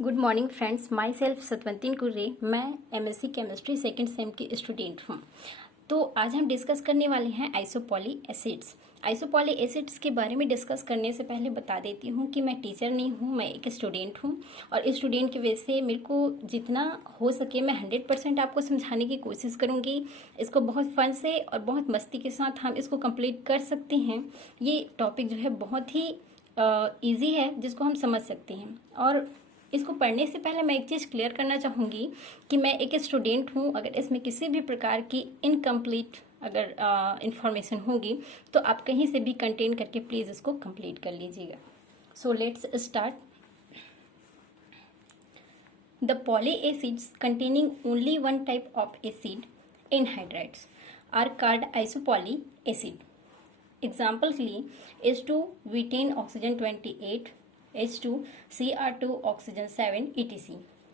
Good morning friends, myself Satwanti Kurre. मैं MSc chemistry second sem की student हूँ। तो आज हम डिस्कस करने वाले हैं आइसोपॉली एसिड्स। आइसोपॉली एसिड्स के बारे में डिस्कस करने से पहले बता देती हूँ कि मैं टीचर नहीं हूँ, मैं एक स्टूडेंट हूँ और स्टूडेंट की वजह से मेरे को जितना हो सके मैं 100% आपको समझाने की कोशिश करूँगी। इसको बहुत फन से और बहुत मस्ती के साथ हम इसको कंप्लीट कर सकते हैं। ये टॉपिक जो है बहुत ही ईजी है जिसको हम समझ सकते हैं। और इसको पढ़ने से पहले मैं एक चीज़ क्लियर करना चाहूँगी कि मैं एक स्टूडेंट हूँ। अगर इसमें किसी भी प्रकार की इनकम्प्लीट अगर इंफॉर्मेशन होगी तो आप कहीं से भी कंटेन करके प्लीज़ इसको कंप्लीट कर लीजिएगा। So let's start. The poly acids containing only one type of acid anhydrides are called isopoly acid. Example के लिए H2 वीटेन oxygen 28, H2 Cr2 oxygen 7 etc।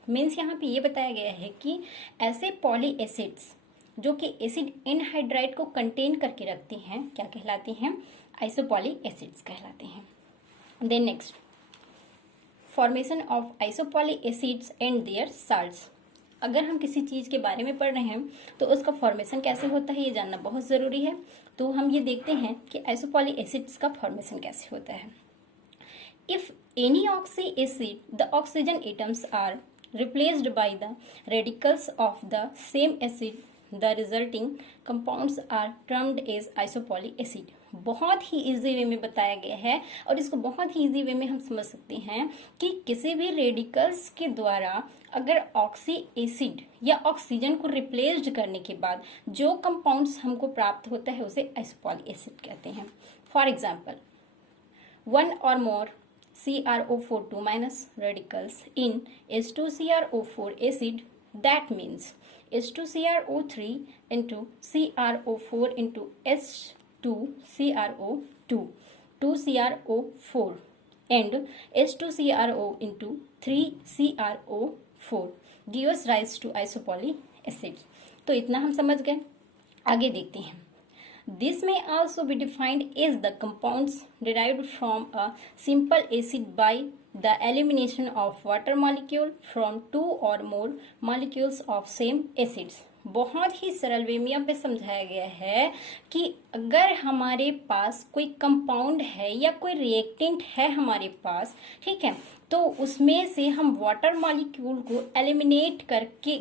Means यहाँ पे ये बताया गया है कि ऐसे पॉली एसिड्स जो कि एसिड एनहाइड्राइड को कंटेन करके रखती हैं क्या कहलाती हैं? आइसोपॉली एसिड्स कहलाते हैं। Then next, formation of isopoly acids and their salts. अगर हम किसी चीज़ के बारे में पढ़ रहे हैं तो उसका फॉर्मेशन कैसे होता है ये जानना बहुत ज़रूरी है। तो हम ये देखते हैं कि आइसोपॉली एसिड्स का फॉर्मेशन कैसे होता है। If any oxy acid the oxygen atoms are replaced by the radicals of the same acid the resulting compounds are termed as isopoly acid. बहुत ही इजी वे में बताया गया है और इसको बहुत ही इजी वे में हम समझ सकते हैं कि किसी भी रेडिकल्स के द्वारा अगर ऑक्सी एसिड या ऑक्सीजन को रिप्लेस्ड करने के बाद जो कंपाउंड्स हमको प्राप्त होता है उसे आइसोपॉली एसिड कहते हैं। फॉर एग्जाम्पल, वन और मोर CrO4 2- radicals in H2CrO4 acid, that means H2CrO3 into CrO4 into H2CrO2 2CrO4 and H2CrO into 3CrO4 gives rise to isopoly acids। तो इतना हम समझ गए। आगे देखते हैं। This may also be defined as the compounds derived from a simple acid by the elimination of water molecule from two or more molecules of same acids। बहुत ही सरल वे में यहाँ पे समझाया गया है कि अगर हमारे पास कोई कंपाउंड है या कोई रिएक्टेंट है हमारे पास, ठीक है, तो उसमें से हम वाटर मॉलिक्यूल को एलिमिनेट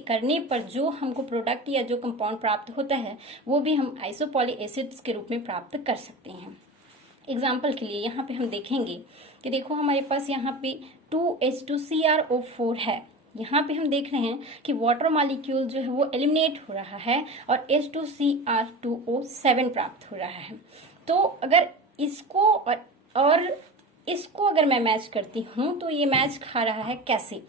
करने पर जो हमको प्रोडक्ट या जो कंपाउंड प्राप्त होता है वो भी हम आइसोपॉली एसिड्स के रूप में प्राप्त कर सकते हैं। एग्जाम्पल के लिए यहाँ पे हम देखेंगे कि देखो हमारे पास यहाँ पे 2H2CrO4 है। यहाँ पे हम देख रहे हैं कि वाटर मॉलिक्यूल जो है वो एलिमिनेट हो रहा है और H2Cr2O7 प्राप्त हो रहा है। तो अगर इसको और इसको अगर मैं मैच करती हूँ तो ये मैच खा रहा है कैसे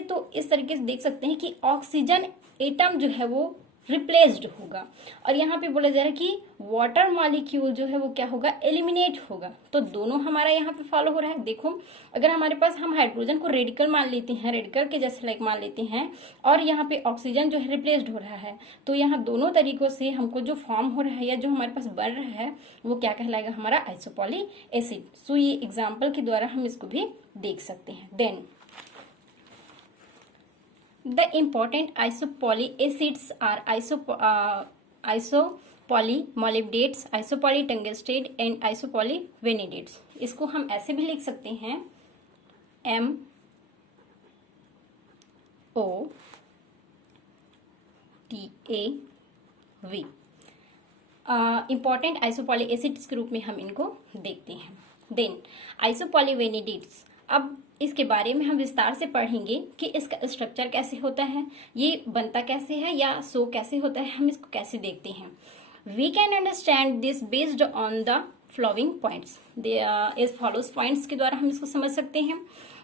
तो इस तरीके से देख सकते हैं कि ऑक्सीजन एटम जो है वो रिप्लेस्ड होगा और यहाँ पे बोला जा रहा है कि वाटर मॉलिक्यूल जो है वो क्या होगा? एलिमिनेट होगा। तो दोनों हमारा यहाँ पे फॉलो हो रहा है। देखो, अगर हमारे पास हम हाइड्रोजन को रेडिकल मान लेते हैं, रेडिकल के जैसे लाइक मान लेते हैं, और यहाँ पे ऑक्सीजन जो है रिप्लेस्ड हो रहा है, तो यहाँ दोनों तरीकों से हमको जो फॉर्म हो रहा है या जो हमारे पास बन रहा है वो क्या कहलाएगा? हमारा आइसोपॉली एसिड। सो ये एग्जाम्पल के द्वारा हम इसको भी देख सकते हैं। Then the important isopoly acids are isopoly molybdates, isopoly tungstate and isopoly vanadates। इसको हम ऐसे भी लिख सकते हैं MOTAV। इंपॉर्टेंट आइसोपॉली एसिड्स के रूप में हम इनको देखते हैं। देन आइसोपॉली वेनेडेट्स। अब इसके बारे में हम विस्तार से पढ़ेंगे कि इसका स्ट्रक्चर कैसे होता है, ये बनता कैसे है या शो कैसे होता है, हम इसको कैसे देखते हैं। We can understand this based on the following points. इस फॉलोज पॉइंट्स के द्वारा हम इसको समझ सकते हैं।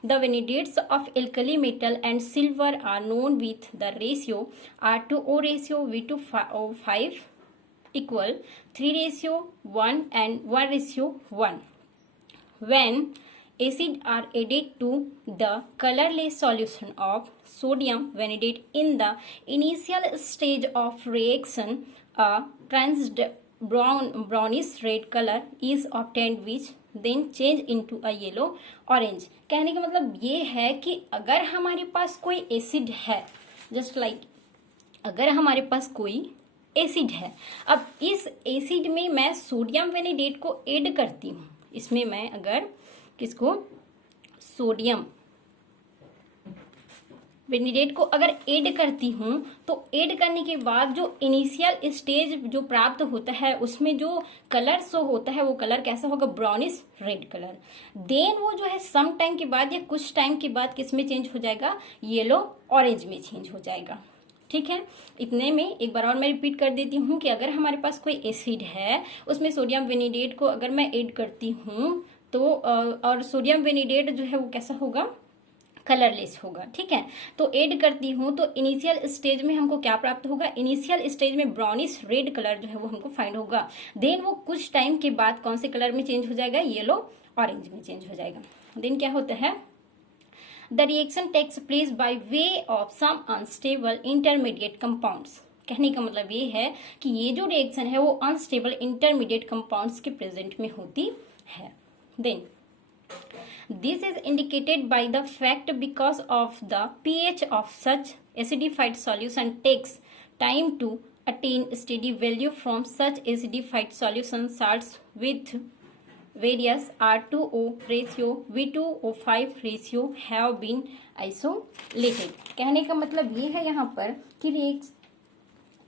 The vanadates of alkali metal and silver are known with the ratio R2O ratio V2O5 equal 3:1 and 1:1 when acid are added to the colorless solution of sodium vanadate in the initial stage of reaction, a brownish red color is obtained which then change into a yellow orange. कहने का मतलब ये है कि अगर हमारे पास कोई acid है, जस्ट लाइक अगर हमारे पास कोई एसिड है, अब इस एसिड में मैं सोडियम वेनेडेट को ऐड करती हूँ, इसमें मैं अगर किसको, सोडियम वेनिडेट को अगर ऐड करती हूँ, तो ऐड करने के बाद जो इनिशियल स्टेज जो प्राप्त होता है उसमें जो कलर शो होता है वो कलर कैसा होगा, ब्राउनिश रेड कलर। देन वो जो है सम टाइम के बाद या कुछ टाइम के बाद किस में चेंज हो जाएगा, येलो ऑरेंज में चेंज हो जाएगा। ठीक है, इतने में एक बार और मैं रिपीट कर देती हूँ कि अगर हमारे पास कोई एसिड है उसमें सोडियम वेनिडेट को अगर मैं ऐड करती हूँ तो और सोडियम वेनिडेट जो है वो कैसा होगा, कलरलेस होगा। ठीक है, तो ऐड करती हूँ तो इनिशियल स्टेज में हमको क्या प्राप्त होगा, इनिशियल स्टेज में ब्राउनिश रेड कलर जो है वो हमको फाइंड होगा। देन वो कुछ टाइम के बाद कौन से कलर में चेंज हो जाएगा, येलो ऑरेंज में चेंज हो जाएगा। देन क्या होता है, the reaction takes place by way of some unstable intermediate compounds. कहने का मतलब ये है कि ये जो रिएक्शन है वो अनस्टेबल इंटरमीडिएट कंपाउंड्स के प्रेजेंट में होती है। Then this is indicated by the fact because of the pH of such acidified solution takes time to attain steady value from such acidified solution salts with various R2O ratio V2O5 ratio have been isolated। कहने का मतलब ये है यहाँ पर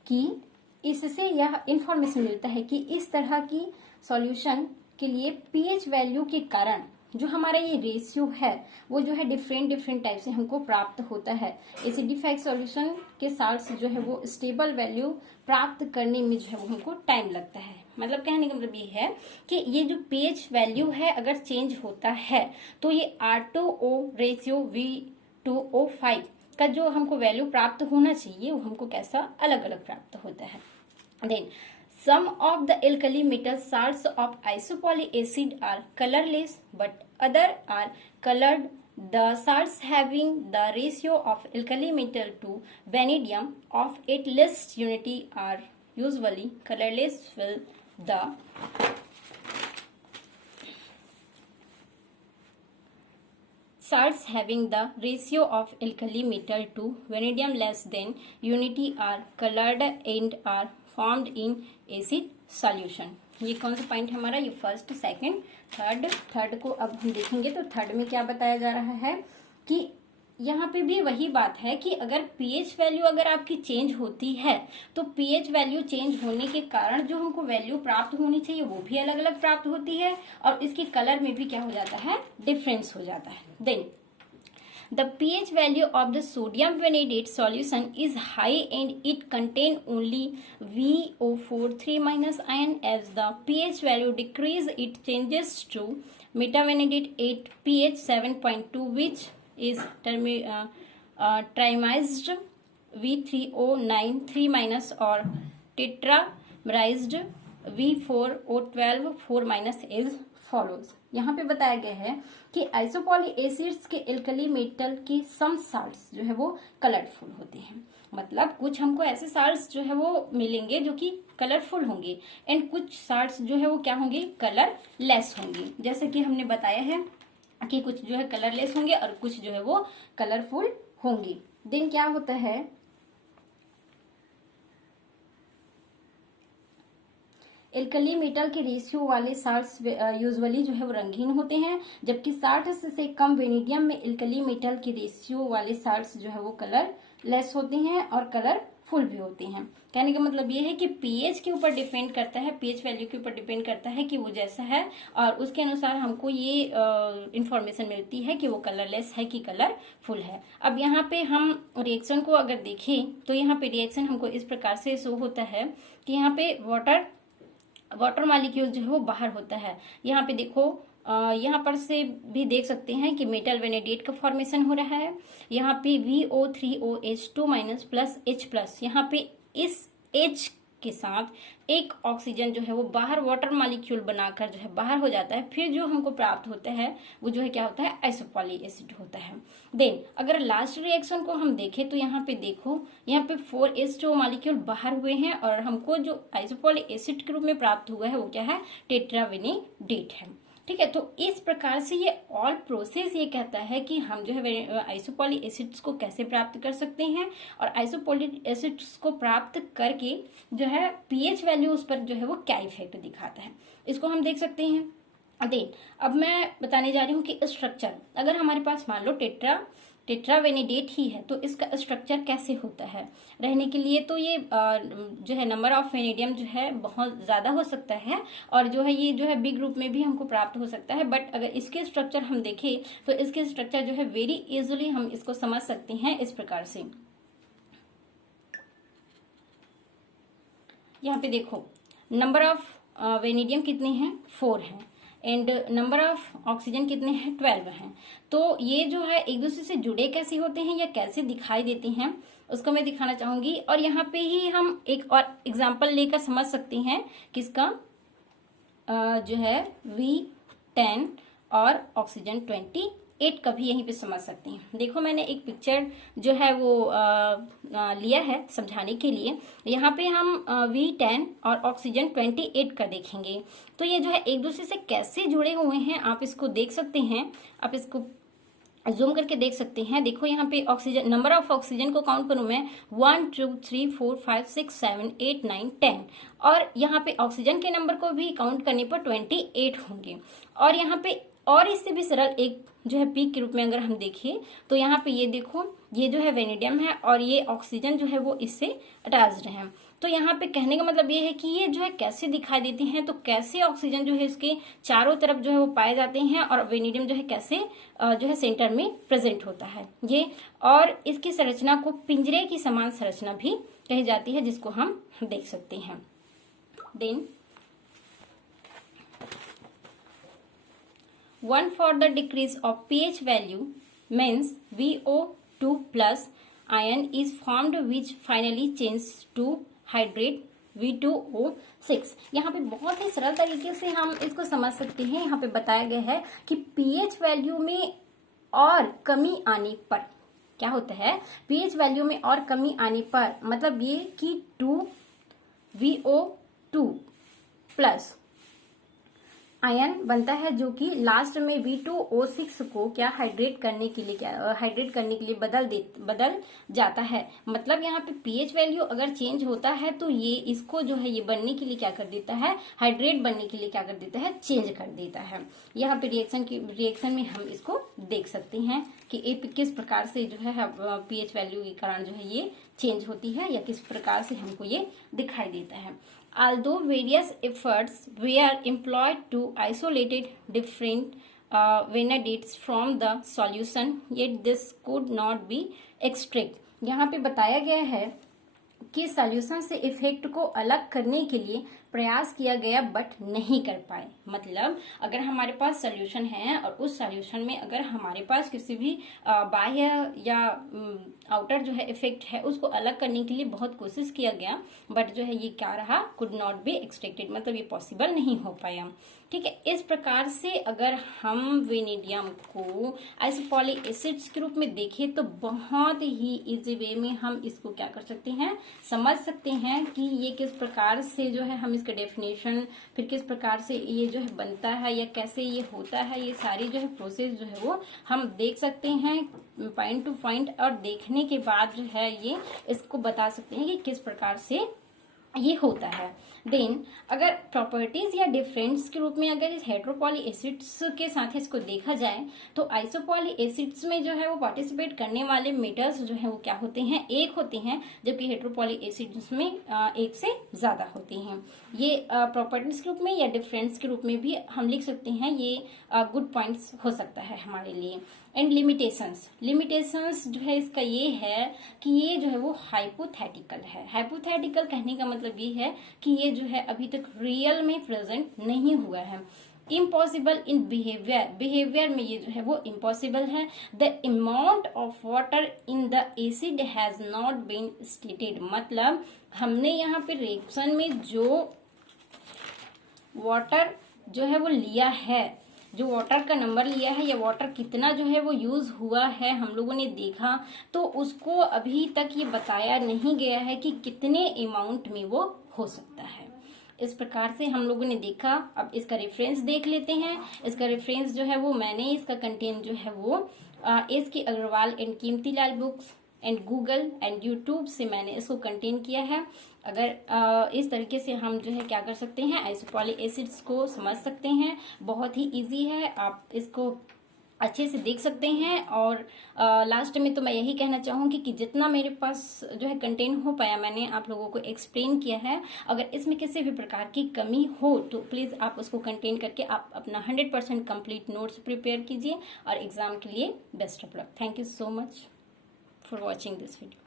कि इससे यह इंफॉर्मेशन मिलता है कि इस तरह की सॉल्यूशन के लिए पीएच वैल्यू के कारण जो हमारा ये रेशियो है वो जो है डिफरेंट टाइप से हमको प्राप्त होता है। एसिडिफाइड सॉल्यूशन के साल्ट्स जो है वो स्टेबल वैल्यू प्राप्त करने में जो है वो हमको टाइम लगता है। मतलब कहने का मतलब ये है कि ये जो पीएच वैल्यू है अगर चेंज होता है तो ये R2O रेशियो V2O5 का जो हमको वैल्यू प्राप्त होना चाहिए वो हमको कैसा, अलग अलग प्राप्त होता है। Then some of the alkali metal salts of isopoly acid are colorless but other are colored. The salts having the ratio of alkali metal to vanadium of at least unity are usually colorless, while the salts having the ratio of alkali metal to vanadium less than unity are colored and are formed in acid solution. ये कौन सा point हमारा, ये first, second, third को अब हम देखेंगे। तो थर्ड में क्या बताया जा रहा है कि यहाँ पे भी वही बात है कि अगर पीएच वैल्यू अगर आपकी चेंज होती है तो पीएच वैल्यू चेंज होने के कारण जो हमको वैल्यू प्राप्त होनी चाहिए वो भी अलग अलग प्राप्त होती है और इसके कलर में भी क्या हो जाता है, डिफरेंस हो जाता है। Then the pH value of the sodium vanadate solution is high and it contain only VO4 3- ion. As the pH value decrease it changes to metavanadate at pH 7.2 which is trimized V3O9 3- or tetramerized V4O12 4- is follows। यहाँ पे बताया गया है कि आइसोपॉली acids के alkali metal के सम salts जो है वो कलरफुल होते हैं। मतलब कुछ हमको ऐसे साल्ट्स जो है वो मिलेंगे जो कि कलरफुल होंगे एंड कुछ साल्ट्स जो है वो क्या होंगे, कलरलेस होंगे। जैसे कि हमने बताया है कि कुछ जो है कलरलेस होंगे और कुछ जो है वो कलरफुल होंगे। देन क्या होता है, एल्कली मेटल के रेशियो वाले साल्ट्स यूजुअली जो है वो रंगीन होते हैं, जबकि 60 से कम वेनेडियम में एल्कली मेटल के रेशियो वाले साल्ट्स जो है वो कलरलेस होते हैं और कलरफुल भी होते हैं। कहने का मतलब ये है कि पीएच के ऊपर डिपेंड करता है, पीएच वैल्यू के ऊपर डिपेंड करता है कि वो जैसा है और उसके अनुसार हमको ये इंफॉर्मेशन मिलती है कि वो कलरलेस है कि कलरफुल है। अब यहाँ पे हम रिएक्शन को अगर देखें तो यहाँ पे रिएक्शन हमको इस प्रकार से शो होता है कि यहाँ पे वाटर मॉलिक्यूल जो है वो बाहर होता है। यहाँ पे देखो यहाँ पर से भी देख सकते हैं कि मेटल वेनेडेट का फॉर्मेशन हो रहा है। यहाँ पे VO3OH2- प्लस H+, यहाँ पे इस H के साथ एक ऑक्सीजन जो है वो बाहर वाटर मॉलिक्यूल बनाकर जो है बाहर हो जाता है। फिर जो हमको प्राप्त होता है वो जो है क्या होता है, आइसोपॉली एसिड होता है। देन अगर लास्ट रिएक्शन को हम देखें तो यहाँ पे देखो, यहाँ पे 4H2 मॉलिक्यूल बाहर हुए हैं और हमको जो आइसोपॉली एसिड के रूप में प्राप्त हुआ है वो क्या है, टेट्रावेनेडेट है। ठीक है। तो इस प्रकार से ये ऑल प्रोसेस ये कहता है कि हम जो है आइसोपॉली एसिड्स को कैसे प्राप्त कर सकते हैं, और आइसोपॉली एसिड्स को प्राप्त करके जो है पीएच वैल्यू उस पर जो है वो क्या इफेक्ट दिखाता है, इसको हम देख सकते हैं। अब मैं बताने जा रही हूँ कि स्ट्रक्चर, अगर हमारे पास मान लो टेट्रावेनेडेट ही है तो इसका स्ट्रक्चर कैसे होता है रहने के लिए। तो ये जो है नंबर ऑफ वेनेडियम जो है बहुत ज्यादा हो सकता है, और जो है ये जो है बिग ग्रुप में भी हमको प्राप्त हो सकता है। बट अगर इसके स्ट्रक्चर हम देखें तो इसके स्ट्रक्चर जो है वेरी इजिली हम इसको समझ सकते हैं इस प्रकार से। यहाँ पे देखो नंबर ऑफ वेनेडियम कितने हैं, 4 हैं, एंड नंबर ऑफ ऑक्सीजन कितने हैं, 12 हैं। तो ये जो है एक दूसरे से जुड़े कैसे होते हैं या कैसे दिखाई देते हैं उसको मैं दिखाना चाहूंगी। और यहाँ पे ही हम एक और एग्जांपल लेकर समझ सकते हैं किसका, जो है V10 और ऑक्सीजन 28 का भी यहीं पे समझ सकते हैं। देखो मैंने एक पिक्चर जो है वो लिया है समझाने के लिए। यहाँ पे हम V10 और ऑक्सीजन 28 का देखेंगे तो ये जो है एक दूसरे से कैसे जुड़े हुए हैं आप इसको देख सकते हैं। आप इसको जूम करके देख सकते हैं। देखो यहाँ पे ऑक्सीजन, नंबर ऑफ ऑक्सीजन को काउंट करूं मैं 1 2 3 4 5 6 7 8 9 10, और यहाँ पे ऑक्सीजन के नंबर को भी काउंट करने पर 28 होंगे। और यहाँ पे और इससे भी सरल एक जो है पीक के रूप में अगर हम देखिए तो यहाँ पे ये देखो ये जो है वेनेडियम है और ये ऑक्सीजन जो है वो इससे अटैच्ड है। तो यहाँ पे कहने का मतलब ये है कि ये जो है कैसे दिखाई देती हैं, तो कैसे ऑक्सीजन जो है इसके चारों तरफ जो है वो पाए जाते हैं, और वेनेडियम जो है कैसे जो है सेंटर में प्रेजेंट होता है ये। और इसकी संरचना को पिंजरे की समान संरचना भी कही जाती है जिसको हम देख सकते हैं। Then 1 for the decrease of pH value means VO2 plus ion is formed which finally changes to hydrate V2O6। यहाँ पे बहुत ही सरल तरीके से हम इसको समझ सकते हैं। यहाँ पे बताया गया है कि पीएच वैल्यू में और कमी आने पर क्या होता है, पीएच वैल्यू में और कमी आने पर मतलब ये कि 2VO2 प्लस आयन बनता है जो कि लास्ट में V2O6 को क्या हाइड्रेट करने के लिए बदल जाता है। मतलब यहाँ पे पीएच वैल्यू अगर चेंज होता है तो ये इसको जो है ये बनने के लिए क्या कर देता है, हाइड्रेट बनने के लिए क्या कर देता है, चेंज कर देता है। यहाँ पे रिएक्शन में हम इसको देख सकते हैं कि किस प्रकार से जो है पीएच वैल्यू के कारण जो है ये चेंज होती है या किस प्रकार से हमको ये दिखाई देता है। Although various efforts were employed to isolate different vanadides from the solution, yet this could not be extracted। यहाँ पे बताया गया है कि सॉल्यूशन से इफेक्ट को अलग करने के लिए प्रयास किया गया बट नहीं कर पाए। मतलब अगर हमारे पास सॉल्यूशन है और उस सॉल्यूशन में अगर हमारे पास किसी भी बाह्य या आउटर जो है इफेक्ट है उसको अलग करने के लिए बहुत कोशिश किया गया, बट जो है ये क्या रहा, कुड नॉट बी एक्सट्रैक्टेड, मतलब ये पॉसिबल नहीं हो पाया। ठीक है, इस प्रकार से अगर हम वेनेडियम को आइसोपॉली एसिड्स के रूप में देखें तो बहुत ही इजी वे में हम इसको क्या कर सकते हैं, समझ सकते हैं कि ये किस प्रकार से जो है हम इसका डेफिनेशन, फिर किस प्रकार से ये जो है बनता है या कैसे ये होता है, ये सारी जो है प्रोसेस जो है वो हम देख सकते हैं पॉइंट टू पॉइंट, और देखने के बाद जो है ये इसको बता सकते हैं कि किस प्रकार से ये होता है। देन अगर प्रॉपर्टीज या डिफरेंस के रूप में अगर इस हेट्रोपॉली एसिड्स के साथ इसको देखा जाए तो आइसोपॉली एसिड्स में जो है वो पार्टिसिपेट करने वाले मेटल्स जो है वो क्या होते हैं, एक होते हैं, जबकि हेट्रोपॉली एसिड्स में एक से ज्यादा होते हैं। ये प्रॉपर्टीज के रूप में या डिफरेंस के रूप में भी हम लिख सकते हैं, ये गुड पॉइंट्स हो सकता है हमारे लिए। एंड लिमिटेशंस जो है इसका ये है कि ये जो है वो हाइपोथेटिकल है। हाइपोथेटिकल कहने का मतलब ये है कि ये जो है अभी तक रियल में प्रेजेंट नहीं हुआ है। इम्पॉसिबल इन बिहेवियर में ये जो है वो इम्पॉसिबल है। The amount of water in the acid has not been stated, मतलब हमने यहाँ पे रिएक्शन में जो वाटर जो है वो लिया है, जो वाटर का नंबर लिया है या वाटर कितना जो है वो यूज हुआ है हम लोगों ने देखा, तो उसको अभी तक ये बताया नहीं गया है कि कितने अमाउंट में वो हो सकता है। इस प्रकार से हम लोगों ने देखा। अब इसका रेफरेंस देख लेते हैं। इसका रेफरेंस जो है वो मैंने इसका कंटेंट जो है वो S K Agarwal and Kimtilal books and Google and YouTube से मैंने इसको कंटेन किया है। अगर इस तरीके से हम जो है क्या कर सकते हैं, आइसोपॉली एसिड्स को समझ सकते हैं। बहुत ही इजी है, आप इसको अच्छे से देख सकते हैं। और लास्ट में तो मैं यही कहना चाहूंगी कि जितना मेरे पास जो है कंटेंट हो पाया मैंने आप लोगों को एक्सप्लेन किया है। अगर इसमें किसी भी प्रकार की कमी हो तो प्लीज आप उसको कंटेन करके आप अपना 100% कंप्लीट नोट्स प्रिपेयर कीजिए और एग्जाम के लिए best of luck. Thank you so much for watching this video.